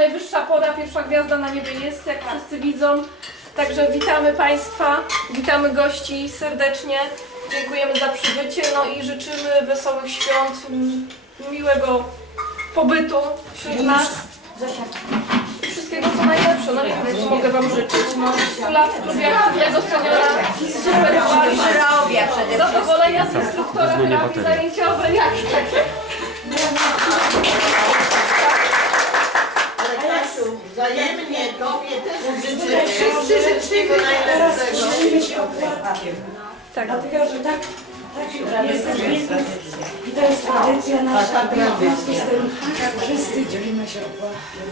najwyższa pora, pierwsza gwiazda na niebie jest, jak wszyscy widzą. Także witamy Państwa, witamy gości serdecznie. Dziękujemy za przybycie, no i życzymy wesołych świąt, m, miłego pobytu wśród nas. Wszystkiego co najlepsze, no wiem, co mogę Wam życzyć. No, 100 lat w klubie aktywnego seniora, super walka, Zdrowia przede wszystkim. zadowolenia z instruktora terapii zajęciowej, jak takie. Wzajemnie Tobie też życzę wszyscy wszystkiego najlepszego. Tak. Dlatego, że tak, tak jestem wieku i to jest tradycja nasza. Tak, tak, w związku z tradycja. tym wszyscy dzielimy się opłatkiem.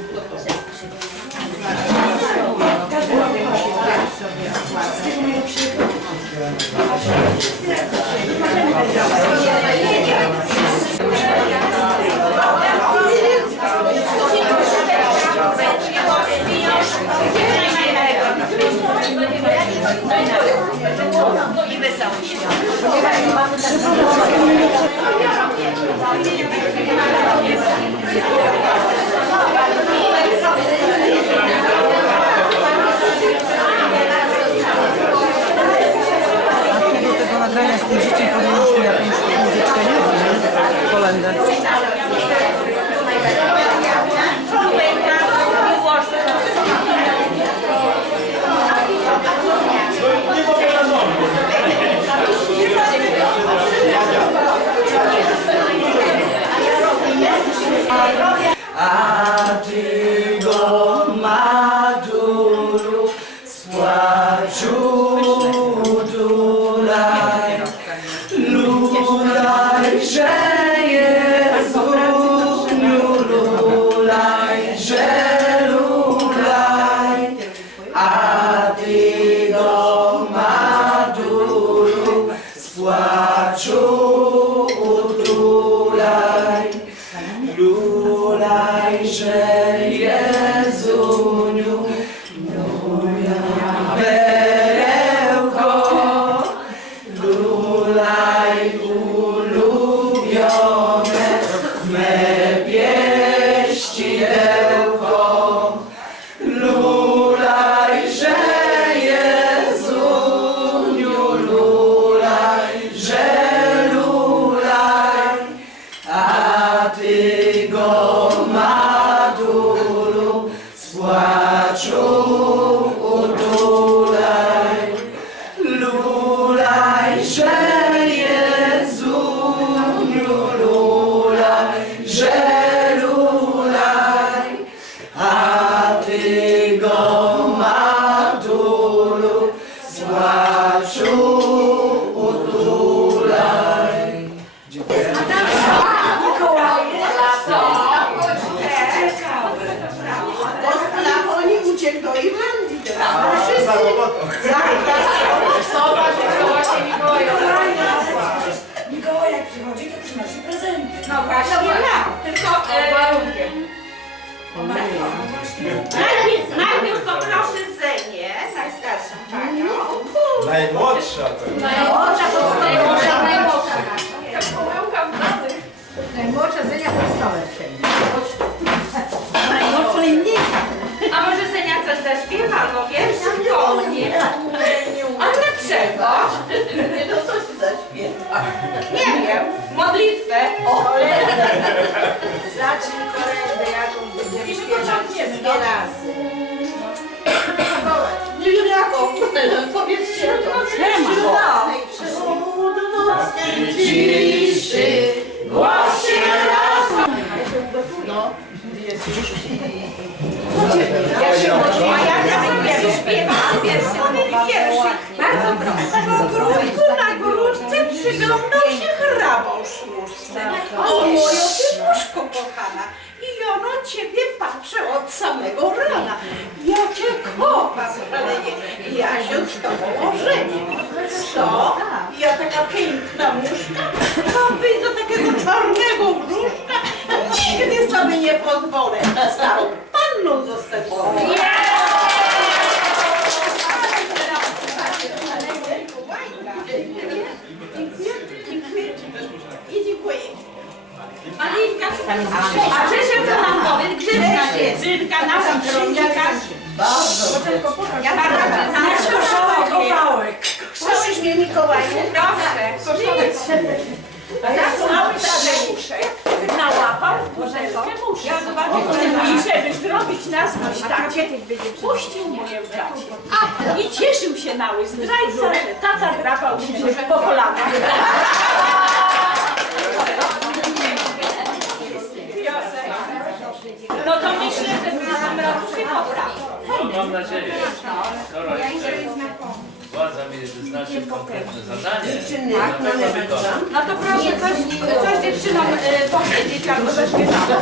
Każdy ma Wszystkiego najlepszego. she przynosi prezenty. No właśnie, tylko e, najpierw, najpierw poproszę Zenię, najstarszą panią. Najmłodsza to. Najmłodsza to najmłodsza, najmłodsza Jak pomyłka w danych. Najmłodsza Zenia podstawę wszędzie. A może Zenia coś zaśpiewa, albo wiersz Nie wiem, modlitwę. Zacznij kolendę jakąś będziemy śpiewać wszystkie razy. Nie wiem jaką. Powiedzcie to. Śródnocnej Śródnocnej ciszy. Głos się raz. No. Ja się modlę, a ja teraz śpiewam wiersze, mówi wierszy. Bardzo proszę. W ogródku na gruszce przyglądał się hrabąż muszce. O mojo typuszko kochana, i ono ciebie patrzy od samego rana. Ja cię kocham, szalenie, ja się z tobą ożenię. Co? Ja taka piękna muszka, a wyjdę takiego czarnego wróżka, nigdy sobie nie pozwolę starą panną zostać. A Czesiek co nam powie? Grzeczna jest. Bredzynka, nasza kroniarka. Ja bardzo Kawałek. Słyszysz mnie Mikołaju? Proszę. Raz mały Tadeuszek nałapał w górzelkę muszę. I żeby zrobić na złość tacie, puścił moje w gacie. I cieszył się mały zdrajca, że tata drapał się po kolanach. No to myślę, że w tym roku się poprawi. No, mam nadzieję. Skoro jeszcze władza mi wyznaczy konkretne zadanie, Tak, to tego wykonam. No to proszę coś, coś dziewczynom y, powiedzieć albo zaśpiewamy.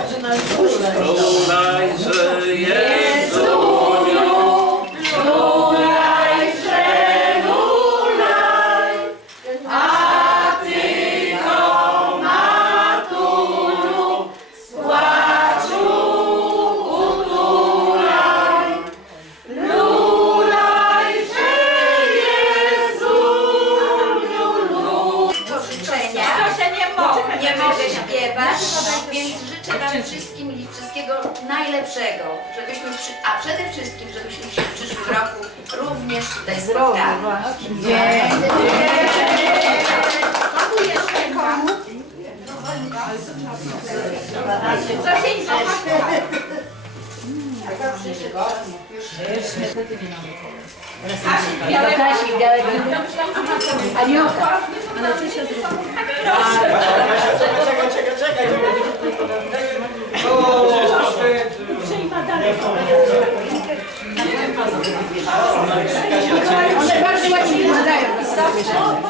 Królajże Jezu, do wszystkim i wszystkiego najlepszego, żebyśmy, przy, a przede wszystkim, żebyśmy się w przyszłym roku również tutaj spotkali. Zosieńko, Cieszycie